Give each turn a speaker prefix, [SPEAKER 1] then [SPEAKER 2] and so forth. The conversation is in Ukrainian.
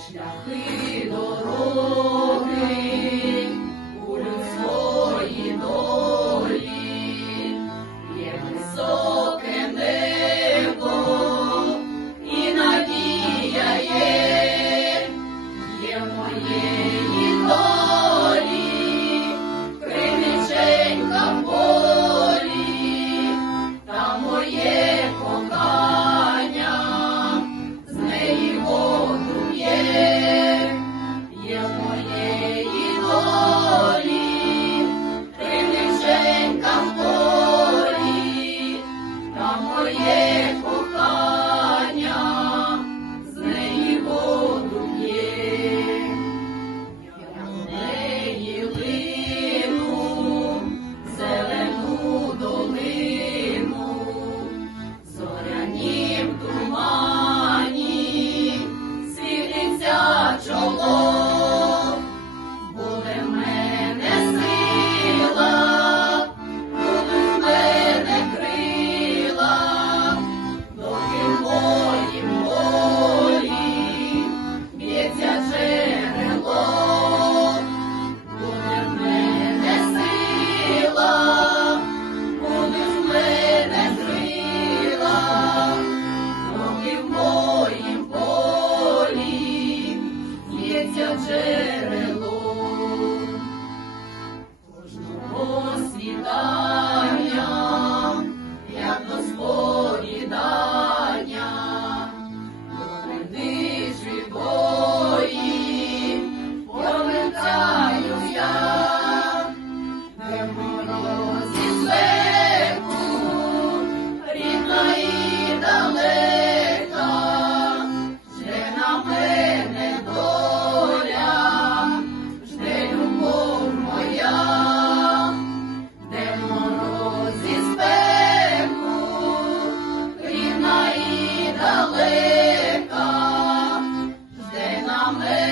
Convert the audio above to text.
[SPEAKER 1] шляхи дороги. Jesus. Amen.